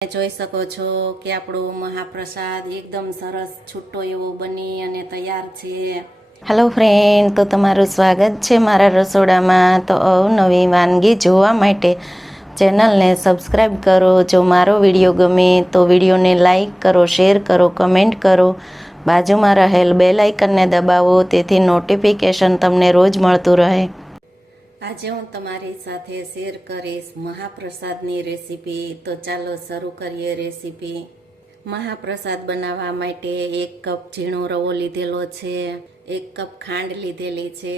જોઈ શકો છો કે આપણો મહાપ્રસાદ એકદમ સરસ છૂટો એવો બની અને તૈયાર છે। હેલો ફ્રેન્ડ, તો તમારું સ્વાગત છે મારા રસોડામાં। તો અવનવી વાનગી જોવા માટે ચેનલને સબસ્ક્રાઈબ કરો। જો મારો વિડીયો ગમે તો વિડીયોને લાઈક કરો, શેર કરો, કમેન્ટ કરો। બાજુમાં રહેલ બેલ આઇકનને દબાવો તેથી નોટિફિકેશન તમને રોજ મળતું રહે। આજે હું તમારી સાથે શેર કરીશ મહાપ્રસાદની રેસીપી। તો ચાલો શરૂ કરીએ રેસીપી। મહાપ્રસાદ બનાવવા માટે 1 કપ ઝીણો રવો લીધેલો છે, 1 કપ ખાંડ લીધેલી છે,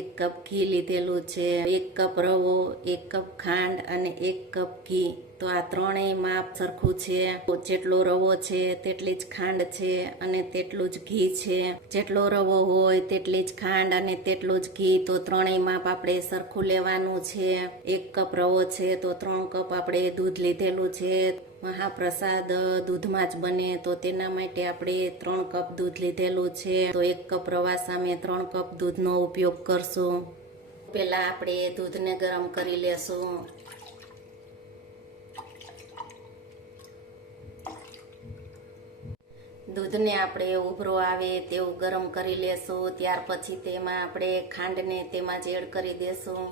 1 કપ ઘી લીધેલું છે। 1 કપ રવો, 1 કપ ખાંડ અને 1 કપ ઘી। તો આ ત્રણેય માપ સરખું છે। જેટલો રવો છે તેટલી જ ખાંડ છે અને તેટલું જ ઘી છે। જેટલો રવો હોય તેટલી જ ખાંડ અને તેટલું જ ઘી। તો ત્રણેય માપ આપણે સરખું લેવાનું છે। 1 કપ રવો છે તો 3 કપ આપણે દૂધ લીધેલું છે। મહાપ્રસાદ દૂધમાં જ બને તો તેના માટે આપણે 3 કપ દૂધ લીધેલું છે। તો 1 કપ રવા સામે 3 કપ દૂધનો ઉપયોગ કરશું। પહેલા આપણે દૂધને ગરમ કરી લેશું। દૂધને આપણે ઉભરો આવે તેવું ગરમ કરી લેશું। ત્યાર પછી તેમાં આપણે ખાંડને તેમાં જ એડ કરી દેશું।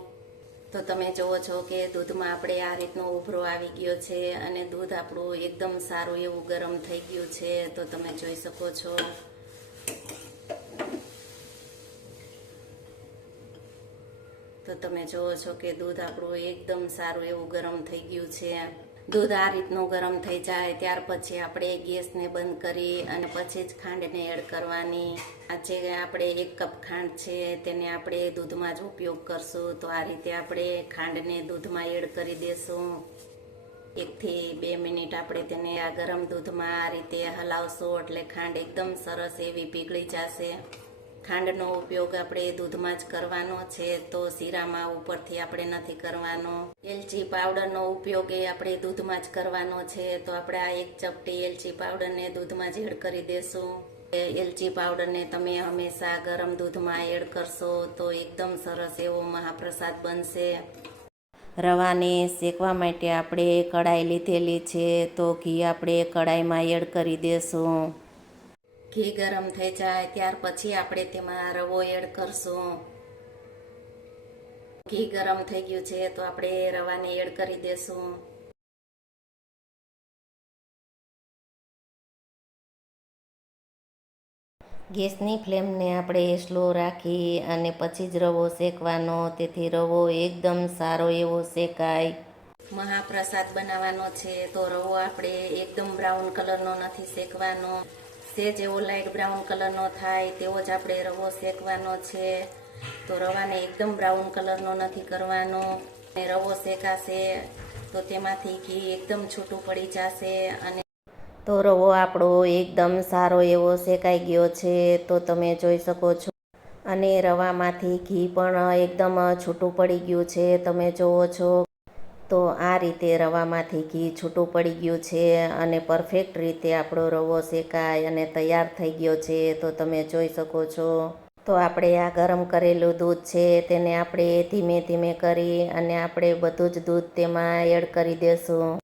તો તમે જુઓ છો કે દૂધમાં આપણે આ રીતનો ઉભરો આવી ગયો છે અને દૂધ આપણું એકદમ સારું એવું ગરમ થઈ ગયું છે। તો તમે જોઈ શકો છો। તો તમે જુઓ છો કે દૂધ આપણું એકદમ સારું એવું ગરમ થઈ ગયું છે। દૂધ આ રીતનું ગરમ થઈ જાય ત્યાર પછી આપણે ગેસને બંધ કરી અને પછી જ ખાંડને એડ કરવાની। આજે આપણે 1 કપ ખાંડ છે તેને આપણે દૂધમાં જ ઉપયોગ કરશું। તો આ રીતે આપણે ખાંડને દૂધમાં એડ કરી દેશું। 1 થી 2 મિનિટ આપણે તેને આ ગરમ દૂધમાં આ રીતે હલાવશું એટલે ખાંડ એકદમ સરસ એવી પીગળી જશે। ખાંડનો ઉપયોગ આપણે દૂધમાં જ કરવાનો છે, તો શીરામાં ઉપરથી આપણે નથી કરવાનો। એલચી પાવડરનો ઉપયોગ એ આપણે દૂધમાં જ કરવાનો છે। તો આપણે આ 1 ચપટી એલચી પાવડરને દૂધમાં જ એડ કરી દેશું। એલચી પાવડરને તમે હંમેશા ગરમ દૂધમાં એડ કરશો તો એકદમ સરસ એવો મહાપ્રસાદ બનશે। રવાને શેકવા માટે આપણે કઢાઈ લીધેલી છે, તો ઘી આપણે કઢાઈમાં એડ કરી દેશું। ઘી ગરમ થઈ જાય ત્યાર પછી આપણે તેમાં રવો એડ કરશું। ઘી ગરમ થઈ ગયું છે તો આપણે રવાને એડ કરી દેશું। ગેસની ફ્લેમને આપણે સ્લો રાખી અને પછી જ રવો શેકવાનો, તેથી રવો એકદમ સારો એવો શેકાય। મહાપ્રસાદ બનાવવાનો છે તો રવો આપણે એકદમ બ્રાઉન કલરનો નથી શેકવાનો। સેજ એવો લાઇટ બ્રાઉન કલરનો થાય તેવો જ આપણે રવો શેકવાનો છે। તો રવાને એકદમ બ્રાઉન કલરનો નથી કરવાનો। રવો શેકાશે તો તેમાંથી ઘી એકદમ છૂટું પડી જશે અને તો રવો આપણો એકદમ સારો એવો શેકાઈ ગયો છે। તો તમે જોઈ શકો છો અને રવામાંથી ઘી પણ એકદમ છૂટું પડી ગયું છે, તમે જોવો છો। તો આ રીતે રવામાંથી ઘી છૂટું પડી ગયું છે અને પરફેક્ટ રીતે આપણો રવો શેકાય અને તૈયાર થઈ ગયો છે। તો તમે જોઈ શકો છો। તો આપણે આ ગરમ કરેલું દૂધ છે તેને આપણે ધીમે ધીમે કરી અને આપણે બધું જ દૂધ તેમાં એડ કરી દેશું।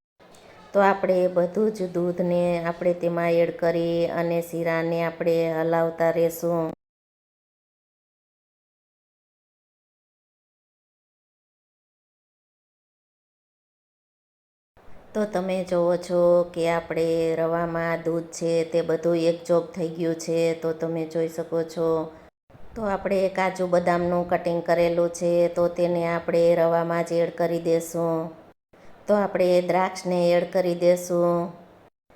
તો આપણે બધું જ દૂધને આપણે તેમાં એડ કરી અને શીરાને આપણે હલાવતા રહેશું। તો તમે જુઓ છો કે આપણે રવામાં દૂધ છે તે બધું એકજોગ થઈ ગયું છે। તો તમે જોઈ શકો છો। તો આપણે કાજુ બદામનું કટિંગ કરેલું છે તો તેને આપણે રવામાં જ એડ કરી દેશું। તો આપણે દ્રાક્ષને એડ કરી દેશું।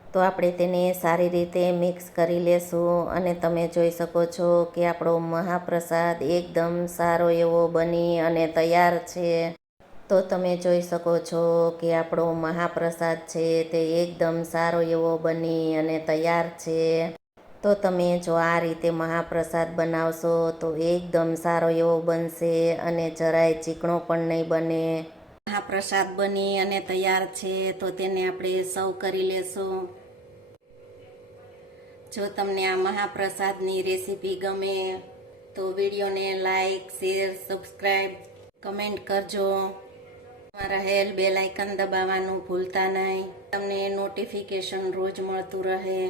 તો આપણે તેને સારી રીતે મિક્સ કરી લેશું અને તમે જોઈ શકો છો કે આપણો મહાપ્રસાદ એકદમ સારો એવો બની અને તૈયાર છે। તો તમે જોઈ શકો છો કે આપણો મહાપ્રસાદ છે તે એકદમ સારો એવો બની અને તૈયાર છે। તો તમે જો આ રીતે મહાપ્રસાદ બનાવશો તો એકદમ સારો એવો બનશે અને જરાય ચીકણો પણ નહીં બને। મહાપ્રસાદ બની અને તૈયાર છે તો તેને આપણે સર્વ કરી લેશું। જો તમને આ મહાપ્રસાદની રેસીપી ગમે તો વિડીયોને લાઈક, શેર, સબસ્ક્રાઈબ, કમેન્ટ કરજો। રહેલ બેલ આઇકન દબાવવાનું ભૂલતા નહીં। તમને નોટિફિકેશન રોજ મળતું રહે.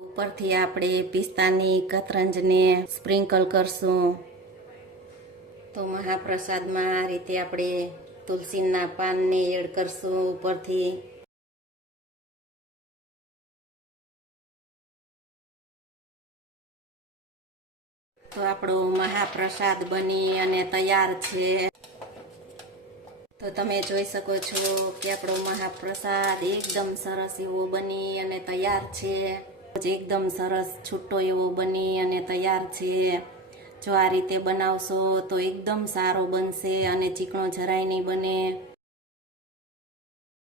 ઉપરથી આપણે પિસ્તાની કતરંજને સ્પ્રિંકલ કરશું. તો મહાપ્રસાદમાં આ રીતે આપણે તુલસીના પાનને એડ કરશું ઉપરથી. તો આપણો મહાપ્રસાદ બની અને તૈયાર છે. તો તમે જોઈ શકો છો કે આપણો મહાપ્રસાદ એકદમ સરસ એવો બની અને તૈયાર છે. એકદમ સરસ છૂટો એવો બની અને તૈયાર છે. જો આ રીતે બનાવશો તો એકદમ સારો બનશે અને ચીકણો જરાય નહીં બને.